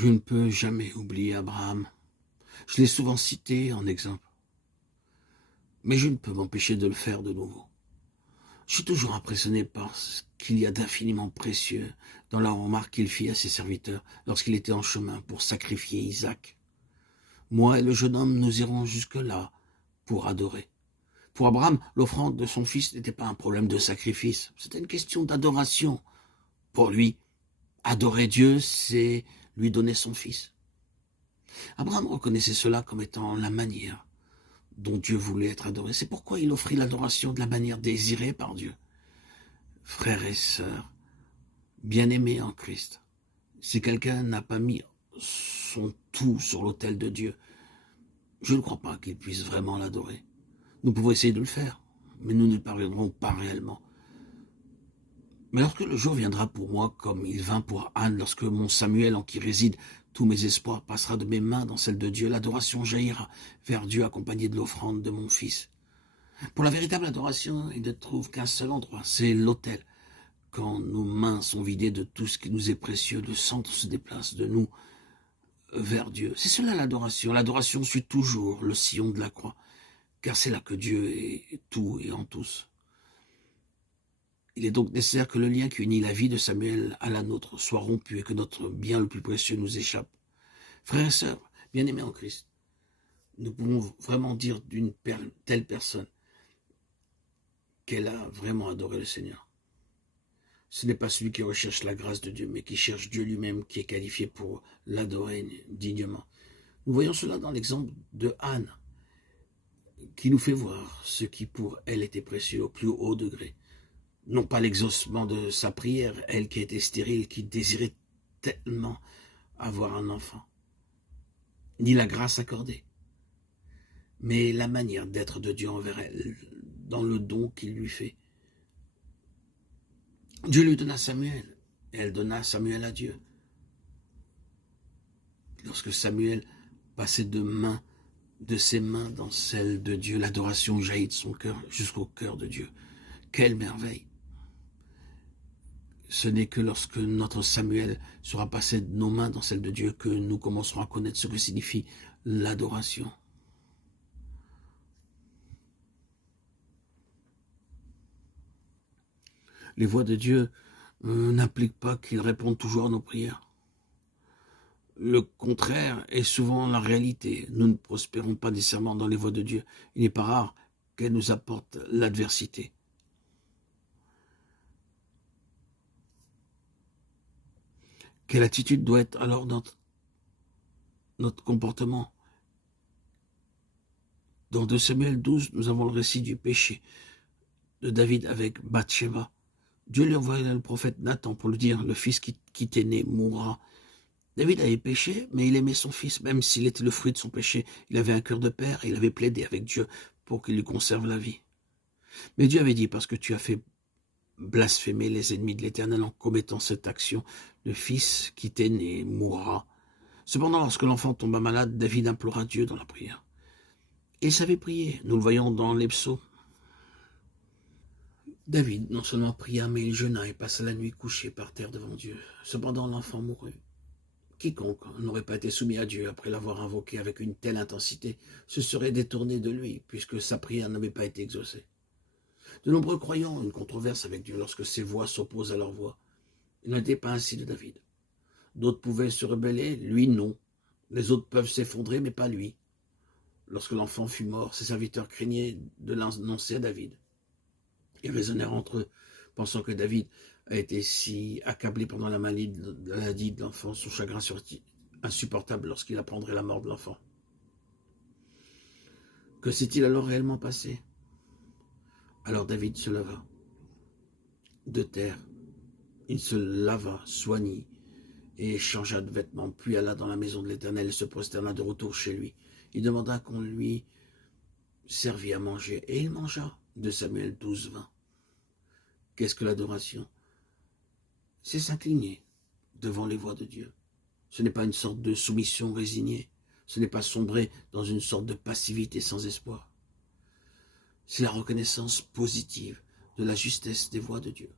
Je ne peux jamais oublier Abraham. Je l'ai souvent cité en exemple. Mais je ne peux m'empêcher de le faire de nouveau. Je suis toujours impressionné par ce qu'il y a d'infiniment précieux dans la remarque qu'il fit à ses serviteurs lorsqu'il était en chemin pour sacrifier Isaac. Moi et le jeune homme, nous irons jusque-là pour adorer. Pour Abraham, l'offrande de son fils n'était pas un problème de sacrifice, c'était une question d'adoration. Pour lui, adorer Dieu, c'est lui donner son fils. Abraham reconnaissait cela comme étant la manière dont Dieu voulait être adoré. C'est pourquoi il offrit l'adoration de la manière désirée par Dieu. Frères et sœurs, bien-aimés en Christ, si quelqu'un n'a pas mis son tout sur l'autel de Dieu, je ne crois pas qu'il puisse vraiment l'adorer. Nous pouvons essayer de le faire, mais nous ne parviendrons pas réellement. Mais lorsque le jour viendra pour moi, comme il vint pour Anne, lorsque mon Samuel en qui réside tous mes espoirs passera de mes mains dans celles de Dieu, l'adoration jaillira vers Dieu accompagnée de l'offrande de mon fils. Pour la véritable adoration, il ne trouve qu'un seul endroit, c'est l'autel. Quand nos mains sont vidées de tout ce qui nous est précieux, le centre se déplace de nous vers Dieu. C'est cela l'adoration. L'adoration suit toujours le sillon de la croix, car c'est là que Dieu est tout et en tous. Il est donc nécessaire que le lien qui unit la vie de Samuel à la nôtre soit rompu et que notre bien le plus précieux nous échappe. Frères et sœurs, bien-aimés en Christ, nous pouvons vraiment dire d'une telle personne qu'elle a vraiment adoré le Seigneur. Ce n'est pas celui qui recherche la grâce de Dieu, mais qui cherche Dieu lui-même, qui est qualifié pour l'adorer dignement. Nous voyons cela dans l'exemple de Anne, qui nous fait voir ce qui pour elle était précieux au plus haut degré. Non pas l'exaucement de sa prière, elle qui était stérile, qui désirait tellement avoir un enfant, ni la grâce accordée, mais la manière d'être de Dieu envers elle, dans le don qu'il lui fait. Dieu lui donna Samuel, et elle donna Samuel à Dieu. Lorsque Samuel passait de ses mains dans celles de Dieu, l'adoration jaillit de son cœur jusqu'au cœur de Dieu. Quelle merveille! Ce n'est que lorsque notre Samuel sera passé de nos mains dans celles de Dieu que nous commencerons à connaître ce que signifie l'adoration. Les voix de Dieu n'impliquent pas qu'il réponde toujours à nos prières. Le contraire est souvent la réalité. Nous ne prospérons pas nécessairement dans les voies de Dieu. Il n'est pas rare qu'elle nous apporte l'adversité. Quelle attitude doit être alors notre comportement? Dans 2 Samuel 12, nous avons le récit du péché de David avec Bathsheba. Dieu lui envoya le prophète Nathan pour lui dire, le fils qui t'est né mourra. David avait péché, mais il aimait son fils, même s'il était le fruit de son péché. Il avait un cœur de père et il avait plaidé avec Dieu pour qu'il lui conserve la vie. Mais Dieu avait dit, parce que tu as fait blasphémer les ennemis de l'Éternel en commettant cette action, le fils qui t'est né mourra. Cependant, lorsque l'enfant tomba malade, David implora Dieu dans la prière. Et il savait prier, nous le voyons dans les psaumes. David non seulement pria, mais il jeûna et passa la nuit couché par terre devant Dieu. Cependant, l'enfant mourut. Quiconque n'aurait pas été soumis à Dieu après l'avoir invoqué avec une telle intensité se serait détourné de lui, puisque sa prière n'avait pas été exaucée. De nombreux croyants ont une controverse avec Dieu lorsque ses voix s'opposent à leur voix. Il n'était pas ainsi de David. D'autres pouvaient se rebeller, lui non. Les autres peuvent s'effondrer, mais pas lui. Lorsque l'enfant fut mort, ses serviteurs craignaient de l'annoncer à David. Ils raisonnèrent entre eux, pensant que David a été si accablé pendant la maladie de l'enfant, son chagrin serait insupportable lorsqu'il apprendrait la mort de l'enfant. Que s'est-il alors réellement passé? Alors David se leva de terre, il se lava, soignit et changea de vêtements, puis alla dans la maison de l'Éternel et se prosterna de retour chez lui. Il demanda qu'on lui servit à manger, et il mangea. 2 Samuel 12, 20. Qu'est-ce que l'adoration? C'est s'incliner devant les voies de Dieu. Ce n'est pas une sorte de soumission résignée. Ce n'est pas sombrer dans une sorte de passivité sans espoir. C'est la reconnaissance positive de la justesse des voies de Dieu.